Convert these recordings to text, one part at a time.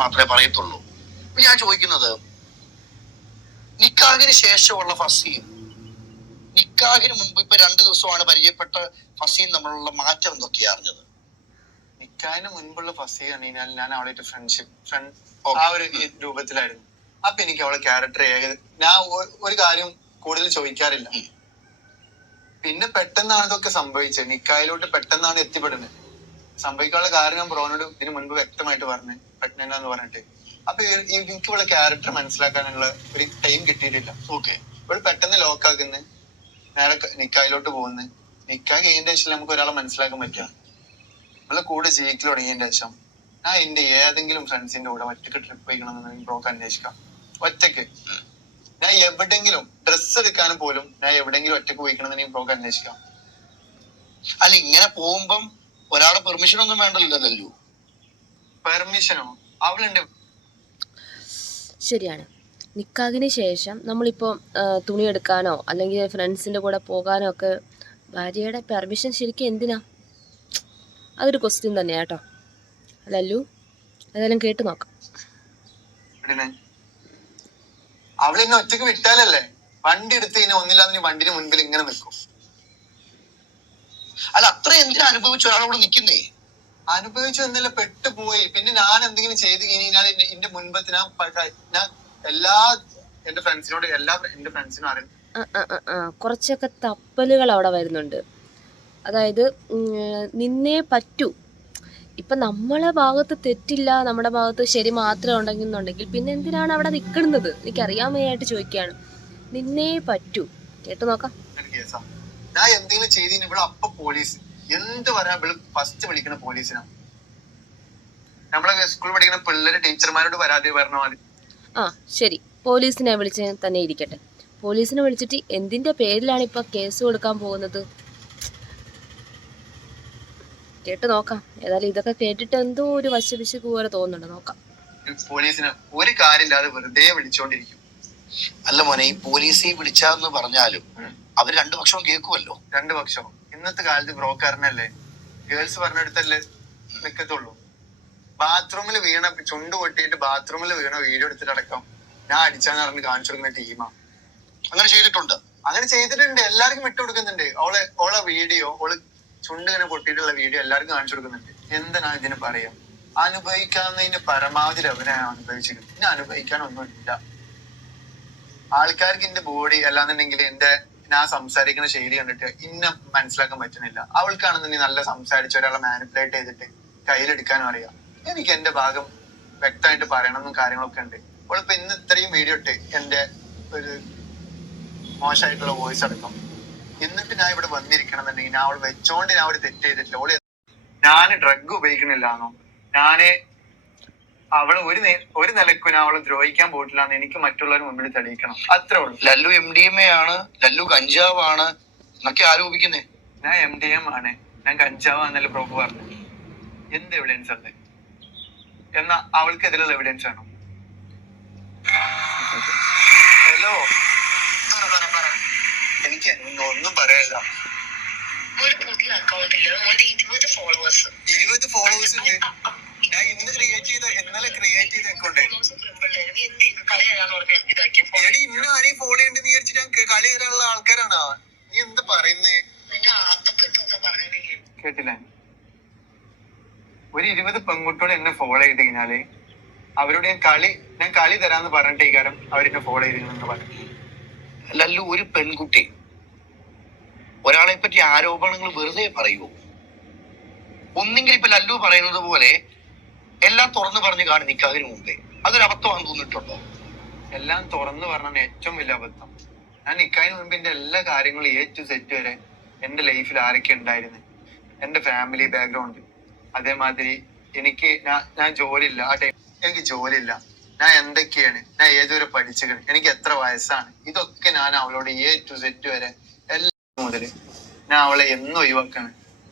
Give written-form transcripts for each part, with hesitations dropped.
മാത്രമേ പറയത്തുള്ളൂ. ഞാൻ ചോദിക്കുന്നത്, നിക്കാഹിന് ശേഷമുള്ള ഫസീൻ, നിക്കാഹിന് മുമ്പ് ഇപ്പൊ 2 ദിവസമാണ് പരിചയപ്പെട്ട ഫസീൻ തമ്മിലുള്ള മാറ്റം എന്തൊക്കെയാ അറിഞ്ഞത്? നിക്കാഹിന് മുൻപുള്ള ഫസീൻ കഴിഞ്ഞാൽ ഞാൻ അവളായിട്ട് ഫ്രണ്ട് ആ ഒരു രൂപത്തിലായിരുന്നു. അപ്പൊ എനിക്ക് അവളെ ക്യാരക്ടർ ഞാൻ ഒരു കാര്യം കൂടുതൽ ചോദിക്കാറില്ല. പിന്നെ പെട്ടെന്നാണ് ഇതൊക്കെ സംഭവിച്ചത്. നിക്കാഹിലോട്ട് പെട്ടെന്നാണ് എത്തിപ്പെടുന്നത്. സംഭവിക്കാനുള്ള കാരണം ബ്രോനോട് ഇതിനു മുൻപ് വ്യക്തമായിട്ട് പറഞ്ഞു, പ്രഗ്നന്റ് എന്ന് പറഞ്ഞിട്ട്. അപ്പൊ എനിക്ക് ഇവളെ ക്യാരക്ടർ മനസ്സിലാക്കാനുള്ള ഒരു ടൈം കിട്ടിയിട്ടില്ല. ഓക്കെ, ഇവള് പെട്ടെന്ന് ലോക്കാക്കുന്നു, നേരെ നിക്കാഹിലോട്ട് പോകുന്നു. നിക്കാഹ് കഴിഞ്ഞതിന്റെ ശേഷം നമുക്ക് ഒരാളെ മനസ്സിലാക്കാൻ പറ്റുക. ഇവളെ കൂടെ ജീവിക്കൽ തുടങ്ങിയതിന്റെ ശേഷം ഞാൻ എന്റെ ഏതെങ്കിലും ഫ്രണ്ട്സിന്റെ കൂടെ ഒറ്റക്ക് ട്രിപ്പ് പോയിക്കണമെന്നുണ്ടെങ്കിൽ ബ്രോക്ക് അന്വേഷിക്കാം. ഒറ്റക്ക് ഞാൻ എവിടെങ്കിലും ഡ്രസ്സ് എടുക്കാനും പോലും ഞാൻ എവിടെങ്കിലും ഒറ്റക്ക് പോയിക്കണമെന്നുണ്ടെങ്കിൽ ബ്രോക്ക് അന്വേഷിക്കാം. അല്ല, ഇങ്ങനെ പോകുമ്പം ഒരാളെ പെർമിഷൻ ഒന്നും വേണ്ടല്ലോ. പെർമിഷനോ? അവളുണ്ട്. ശരിയാണ്. നിക്കാഹിന് ശേഷം നമ്മളിപ്പോൾ തുണി എടുക്കാനോ അല്ലെങ്കിൽ ഫ്രണ്ട്സിൻ്റെ കൂടെ പോകാനോ ഒക്കെ ഭാര്യയുടെ പെർമിഷൻ ശരിക്കും എന്തിനാ? അതൊരു ക്വസ്റ്റ്യൻ തന്നെയാണ് കേട്ടോ. ലല്ലു, ഏതായാലും കേട്ട് നോക്കാം. അവളെന്നെ ഒറ്റക്ക് വിട്ടാലല്ലേ വണ്ടി എടുത്ത് കഴിഞ്ഞാൽ ഒന്നില്ലാതെ വണ്ടിന് മുൻപിൽ ഇങ്ങനെ നിൽക്കും. അല്ല, അത്ര എന്തിനാ അനുഭവിച്ചു ഒരാളോട് നിൽക്കുന്നേ? അനുഭവിച്ചു എന്നല്ല, പെട്ടുപോയി. പിന്നെ ഞാൻ എന്തെങ്കിലും ചെയ്ത് കഴിഞ്ഞാൽ എന്റെ മുൻപത്ത് ഞാൻ എന്റെ ഫ്രണ്ട്സിനോട് എന്റെ ഫ്രണ്ട്സിനും അറിയാം. കുറച്ചൊക്കെ തപ്പലുകൾ അവിടെ വരുന്നുണ്ട്. അതായത് നിന്നേ പറ്റൂ. ഇപ്പം നമ്മളെ ഭാഗത്ത് തെറ്റില്ല, നമ്മുടെ ഭാഗത്ത് ശരി മാത്രമേ ഉണ്ടെന്നുണ്ടെങ്കിൽ പിന്നെ എന്തിനാണ് അവിടെ നിൽക്കുന്നത്? എനിക്കറിയാൻ വയ്യായിട്ട് ചോദിക്കുകയാണ്. നിന്നേ പറ്റൂ. കേട്ടു നോക്കാം. ഞാൻ എന്തെങ്കിലും ചെയ്ത് ഇവിടെ അപ്പൊ പോലീസ് എന്ത് പറയാ? ഫസ്റ്റ് വിളിക്കണ പോലീസിനാണ്. നമ്മളെ സ്കൂളിൽ പഠിക്കുന്ന പിള്ളേര് ടീച്ചർമാരോട് പരാതി പറഞ്ഞ മതി. ശരി, പോലീസിനെ വിളിച്ച് തന്നെ ഇരിക്കട്ടെ. പോലീസിനെ വിളിച്ചിട്ട് എന്തിന്റെ പേരിലാണ് ഇപ്പൊ കേസ് കൊടുക്കാൻ പോകുന്നത്? കേട്ട് നോക്കാം. ഏതായാലും ഇതൊക്കെ കേട്ടിട്ട് എന്തോ ഒരു വശവിശക്ക് പോലെ തോന്നുന്നുണ്ട്. നോക്കാം. പോലീസിന് ഒരു കാര്യമില്ലാതെ വെറുതെ വിളിച്ചോണ്ടിരിക്കും. അല്ല മോനെ, ഈ പോലീസ് വിളിച്ചാന്ന് പറഞ്ഞാലും അവര് 2 പക്ഷവും കേൾക്കുമല്ലോ. 2 പക്ഷവും ഇന്നത്തെ കാലത്ത് ബ്രോക്കറിനല്ലേ ഗേൾസ് പറഞ്ഞെടുത്തല്ലേ നിക്കത്തുള്ളൂ. ബാത്റൂമിൽ വീണ ചുണ്ട് പൊട്ടിയിട്ട് ബാത്റൂമിൽ വീണ വീഡിയോ എടുത്തിട്ടടക്കം ഞാൻ അടിച്ചാന്ന് പറഞ്ഞ് കാണിച്ചു കൊടുക്കുന്ന ടീമാ. അങ്ങനെ ചെയ്തിട്ടുണ്ട്. എല്ലാവർക്കും വിട്ടുകൊടുക്കുന്നുണ്ട്. ഓളെ വീഡിയോ, ഓള് ചുണ്ട് ഇങ്ങനെ പൊട്ടിയിട്ടുള്ള വീഡിയോ എല്ലാവർക്കും കാണിച്ചു കൊടുക്കുന്നുണ്ട്. എന്തിനാ ഇതിന് പറയാ? അനുഭവിക്കാവുന്നതിന്റെ പരമാവധി ലെവലാണ് അനുഭവിച്ചിരിക്കുന്നത്. ഇനി അനുഭവിക്കാനൊന്നും ഇല്ല. ആൾക്കാർക്ക് എന്റെ ബോഡി അല്ലാന്നുണ്ടെങ്കിൽ ഞാൻ സംസാരിക്കുന്ന ശൈലി കണ്ടിട്ട് ഇന്നെ മനസ്സിലാക്കാൻ പറ്റുന്നില്ല. അവൾക്കാണെന്നുണ്ടെങ്കിൽ നല്ല സംസാരിച്ച ഒരാളെ മാനിപ്പുലേറ്റ് ചെയ്തിട്ട് കയ്യിലെടുക്കാനും അറിയാം. എനിക്ക് എന്റെ ഭാഗം വ്യക്തമായിട്ട് പറയണമെന്നും കാര്യങ്ങളൊക്കെ ഉണ്ട്. അവളിപ്പോ ഇന്ന് ഇത്രയും വീഡിയോ ഇട്ട് എന്റെ ഒരു മോശമായിട്ടുള്ള വോയിസ് അടക്കം. എന്നിട്ട് ഞാൻ ഇവിടെ വന്നിരിക്കണമെന്നുണ്ടെങ്കിൽ ഞാൻ അവൾ വെച്ചോണ്ട് ഞാൻ അവിടെ തെറ്റ് ചെയ്തിട്ടില്ല. ഞാൻ ഡ്രഗ് ഉപയോഗിക്കണില്ലാന്നോ, അവള് ഒരു നിലക്കും ഞാൻ അവളെ ദ്രോഹിക്കാൻ പോയിട്ടില്ല എന്ന് എനിക്ക് മറ്റുള്ളവർ മുമ്പിൽ തെളിയിക്കണം. അത്രേ ഉള്ളൂ. ലല്ലു MDMA ആണ്, ലല്ലു കഞ്ചാവാണ് എന്നൊക്കെ ആരോപിക്കുന്നേ. ഞാൻ MDM ആണ്, ഞാൻ കഞ്ചാവാന്നല്ലേ പ്രോപ്പ് പറഞ്ഞു. എന്ത് എവിഡൻസ് ഉണ്ട്? എന്നാ അവൾക്ക് ഇതിലുള്ള എവിഡൻസ് ആണോ? ഹലോ, എനിക്ക് ഒന്നും പറയാനില്ല. ഒരു പുതിയ അക്കൗണ്ടില് 20 ഫോളോവേഴ്സ് ഉണ്ട്. ഞാൻ ഇന്നലെ ക്രിയേറ്റ് ചെയ്ത അക്കൗണ്ട്. എടി ഇന്ന ആരെയും ഫോളോ ചെയ്യണ്ടെന്ന് വിചാരിച്ചിട്ട് ഞാൻ കളി തരാനുള്ള ആൾക്കാരാണോ? നീ എന്താ പറയുന്നേ? കേട്ടില്ല. ഒരു 20 പെൺകുട്ടികൾ എന്നെ ഫോളോ ചെയ്ത് കഴിഞ്ഞാല് അവരോട് ഞാൻ കളി തരാന്ന് പറഞ്ഞിട്ട് ഈ കാര്യം അവരെന്നെ ഫോളോ ചെയ്തിരുന്നെന്ന് പറഞ്ഞു. ലല്ലു, ഒരു പെൺകുട്ടി ഒരാളെ പറ്റി ആരോപണങ്ങൾ വെറുതെ പറയുമോ? ഒന്നെങ്കിൽ ഇപ്പൊ ലല്ലു പറയുന്നത് പോലെ എല്ലാം തുറന്നു പറഞ്ഞു കാണും നിക്കാഹിന് മുമ്പേ. അതൊരു അബദ്ധമാണെന്ന് തോന്നിയിട്ടുണ്ടോ? എല്ലാം തുറന്നു പറഞ്ഞാണ് ഏറ്റവും വലിയ അബദ്ധം. ഞാൻ നിക്കാഹിന് മുമ്പ് എന്റെ എല്ലാ കാര്യങ്ങളും A to Z വരെ എന്റെ ലൈഫിൽ ആരൊക്കെ ഉണ്ടായിരുന്നു, എന്റെ ഫാമിലി ബാക്ക്ഗ്രൗണ്ട്, അതേമാതിരി എനിക്ക് ഞാൻ ജോലിയില്ല. ആ ടൈം എനിക്ക് ജോലിയില്ല. ഞാൻ എന്തൊക്കെയാണ്, ഞാൻ ഏതുവരെ പഠിച്ചത്, എനിക്ക് എത്ര വയസ്സാണ്, ഇതൊക്കെ ഞാൻ അവളോട് A to Z വരെ എല്ലാം മുതല് ഞാൻ അവളെ എന്നും ഒഴിവാക്കാണ്.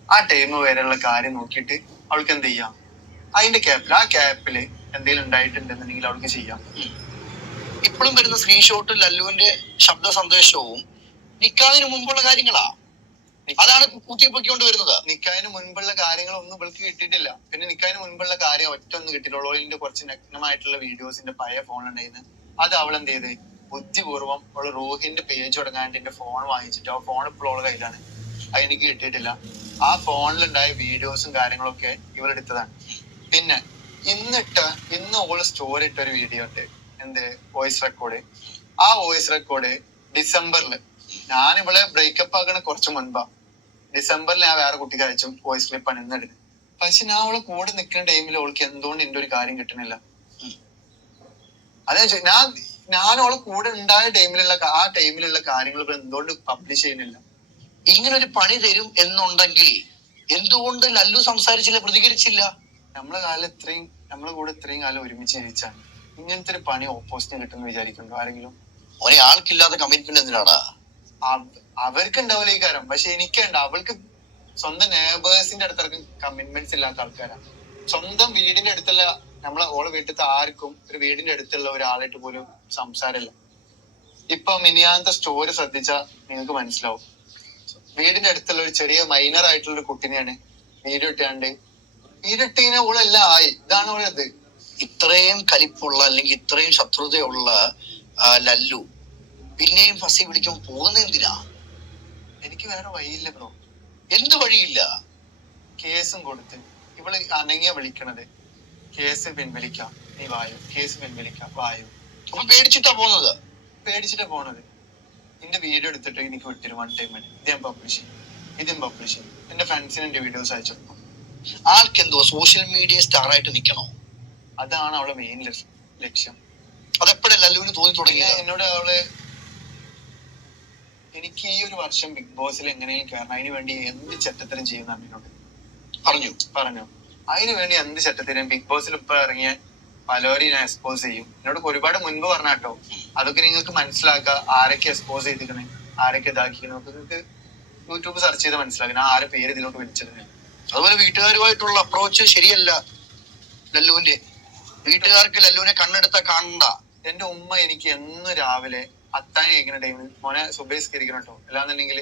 ആ ടൈം വരെയുള്ള കാര്യം നോക്കിയിട്ട് അവൾക്ക് എന്ത് ചെയ്യാം? അതിന്റെ ക്യാപ്പിൽ, ആ ക്യാപ്പില് എന്തെങ്കിലും ഉണ്ടായിട്ടുണ്ടെന്നുണ്ടെങ്കിൽ അവൾക്ക് ചെയ്യാം. ഇപ്പോഴും വരുന്ന സ്ക്രീൻഷോട്ട് ലല്ലുവിന്റെ ശബ്ദ സന്ദേശവും നിക്കാഹിന് മുമ്പുള്ള കാര്യങ്ങളാ. അതാണ് കൂട്ടിപ്പൊക്കിക്കൊണ്ട് വരുന്നത്. നിക്കായിന് മുൻപുള്ള കാര്യങ്ങളൊന്നും ഇവൾക്ക് കിട്ടിയിട്ടില്ല. പിന്നെ നിക്കായിന് മുൻപുള്ള കാര്യം ഒറ്റ ഒന്ന് കിട്ടിയിട്ടുള്ളൂ. ഓളിന്റെ കുറച്ച് നഗ്നമായിട്ടുള്ള വീഡിയോസിന്റെ പഴയ ഫോണിലുണ്ടായിരുന്നു. അത് അവൾ എന്ത് ചെയ്ത് ബുദ്ധിപൂർവ്വം അവള് റൂഹിന്റെ പേജ് തുടങ്ങാണ്ട് എന്റെ ഫോൺ വാങ്ങിച്ചിട്ട് ആ ഫോൺ ഇപ്പോൾ അവളുടെ കയ്യിലാണ്. അത് എനിക്ക് കിട്ടിയിട്ടില്ല. ആ ഫോണിലുണ്ടായ വീഡിയോസും കാര്യങ്ങളൊക്കെ ഇവളെടുത്തതാണ്. പിന്നെ ഇന്ന് ഓള് സ്റ്റോറി ഇട്ട ഒരു വീഡിയോ ഉണ്ട്, എന്ത് വോയിസ് റെക്കോർഡ്. ആ വോയിസ് റെക്കോർഡ് ഡിസംബറിൽ ഞാൻ ഇവളെ ബ്രേക്കപ്പ് ആക്കണ കുറച്ച് മുൻപാ. ഡിസംബറിൽ ഞാൻ വേറെ കുട്ടിക്ക് അയച്ചു വോയിസ് ക്ലിപ്പാണ് ഇന്നിടുന്നത്. പക്ഷെ ഞാൻ അവളെ കൂടെ നിൽക്കുന്ന ടൈമിൽ അവൾക്ക് എന്തുകൊണ്ട് എന്റെ ഒരു കാര്യം കിട്ടണില്ല? അതെ, ഞാൻ അവളെ കൂടെ ഉണ്ടായ ആ ടൈമിലുള്ള കാര്യങ്ങൾ ഇവൾ എന്തുകൊണ്ട് പബ്ലിഷ് ചെയ്യുന്നില്ല? ഇങ്ങനെ ഒരു പണി തരും എന്നുണ്ടെങ്കിൽ എന്തുകൊണ്ട് ലല്ലു സംസാരിച്ചില്ല, പ്രതികരിച്ചില്ല? നമ്മളെ കൂടെ ഇത്രയും കാലം ഒരുമിച്ച് ജീവിച്ചാണ്. ഇങ്ങനത്തെ ഒരു പണി ഓപ്പോസിറ്റ് കിട്ടുമെന്ന് വിചാരിക്കുന്നുണ്ടോ ആരെങ്കിലും? ഒരാൾക്കില്ലാത്ത കമ്മിറ്റ്മെന്റ് എന്തിനാണ്? അവർക്ക് ഉണ്ടാവില്ല ഈ കാര്യം, പക്ഷെ എനിക്കുണ്ട്. അവൾക്ക് സ്വന്തം നെയ്ബേഴ്സിന്റെ അടുത്തേക്ക് കമ്മിറ്റ്മെന്റ്സ് ഇല്ലാത്ത ആൾക്കാരാണ്. സ്വന്തം വീടിന്റെ അടുത്തുള്ള ഓളെ വീട്ടിലത്തെ ആർക്കും ഒരു വീടിന്റെ അടുത്തുള്ള ഒരാളായിട്ട് പോലും സംസാരമില്ല. ഇപ്പൊ മിനിയാന്നത്തെ സ്റ്റോറി ശ്രദ്ധിച്ചാൽ നിങ്ങൾക്ക് മനസ്സിലാവും. വീടിന്റെ അടുത്തുള്ള ഒരു ചെറിയ മൈനർ ആയിട്ടുള്ള ഒരു കുട്ടിനെയാണ് വീഡിയോ ഇട്ടിനെ ഓളെല്ലാം ആയി. ഇതാണ് ഓളത്. ഇത്രയും കലിപ്പുള്ള അല്ലെങ്കിൽ ഇത്രയും ശത്രുതയുള്ള ലല്ലു പിന്നെയും ഫസി വിളിക്കാൻ പോകുന്ന എന്തിനാ? എനിക്ക് വേറെ വഴിയില്ല ബ്രോ. എന്ത് വഴിയില്ല? കേസും കൊടുത്ത് ഇവള് അനങ്ങിയ വിളിക്കണത് കേസ് പിൻവലിക്കാം, നീ വായു, കേസ് പിൻവലിക്കാം, വായു. അപ്പൊ പേടിച്ചിട്ടാ പോണത്. എന്റെ വീഡിയോ എടുത്തിട്ട് എനിക്ക് വിട്ടിരും വൺ ടൈം വേണ്ടി. ഇതും പബ്ലിഷ് ചെയ്യും. എന്റെ ഫ്രണ്ട്സിന് എന്റെ വീഡിയോസ് അയച്ചു. ആൾക്കെന്തോ സോഷ്യൽ മീഡിയ സ്റ്റാർ ആയിട്ട് നിൽക്കണോ? അതാണ് അവളെ മെയിൻ ലക്ഷ്യം. അതെപ്പോഴാ ലല്ലുവിന് തോന്നി തുടങ്ങിയത്? എന്നോട് എനിക്ക് ഈ ഒരു വർഷം ബിഗ് ബോസിൽ എങ്ങനെയും കയറണം, അതിന് വേണ്ടി എന്ത് ചട്ടത്തരം ചെയ്യുന്ന എന്നോട് പറഞ്ഞു. അതിന് വേണ്ടി എന്ത് ചട്ടത്തരം ബിഗ് ബോസിൽ ഇപ്പൊ ഇറങ്ങിയ പലരെയും ഞാൻ എക്സ്പോസ് ചെയ്യും. എന്നോട് ഒരുപാട് മുൻപ് പറഞ്ഞാട്ടോ. അതൊക്കെ നിങ്ങൾക്ക് മനസ്സിലാക്കുക, ആരൊക്കെ എക്സ്പോസ് ചെയ്തിരിക്കണേ, ആരൊക്കെ ഇതാക്കിക്കണേ. നിങ്ങൾക്ക് യൂട്യൂബ് സെർച്ച് ചെയ്ത് മനസ്സിലാക്കുക ഞാൻ ആരെ പേര് ഇതിലോട്ട് വിളിച്ചിരുന്നത്. അതുപോലെ വീട്ടുകാരുമായിട്ടുള്ള അപ്രോച്ച് ശരിയല്ല ലല്ലുവിന്റെ. വീട്ടുകാർക്ക് ലല്ലുവിനെ കണ്ണെടുത്താ കാണണ്ട. എന്റെ ഉമ്മ എനിക്ക് എന്ന് രാവിലെ അത്താൻ കഴിക്കുന്ന ടൈമിൽ മോനെ സുബൈസ്കരിക്കണം കേട്ടോ, അല്ലാന്നുണ്ടെങ്കിൽ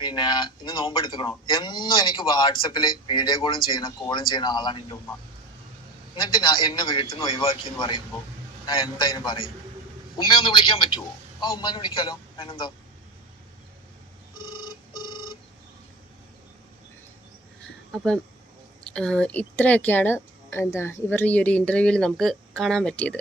പിന്നെ ഇന്ന് നോമ്പെടുത്തുക്കണോ എന്നും എനിക്ക് വാട്സപ്പില് വീഡിയോ കോളും ചെയ്യുന്ന ആളാണ് എന്റെ ഉമ്മ. എന്നിട്ട് എന്നെ വീട്ടിൽ നിന്ന് ഒഴിവാക്കി എന്ന് പറയുമ്പോ ഞാൻ എന്തായാലും പറയും. ഉമ്മയൊന്ന് വിളിക്കാൻ പറ്റുമോ? ആ ഉമ്മനെ വിളിക്കാലോ, അതിനെന്താ. അപ്പം ഇത്രയൊക്കെയാണ് ഇവരുടെ ഈ ഒരു ഇന്റർവ്യൂവിൽ നമുക്ക് കാണാൻ പറ്റിയത്.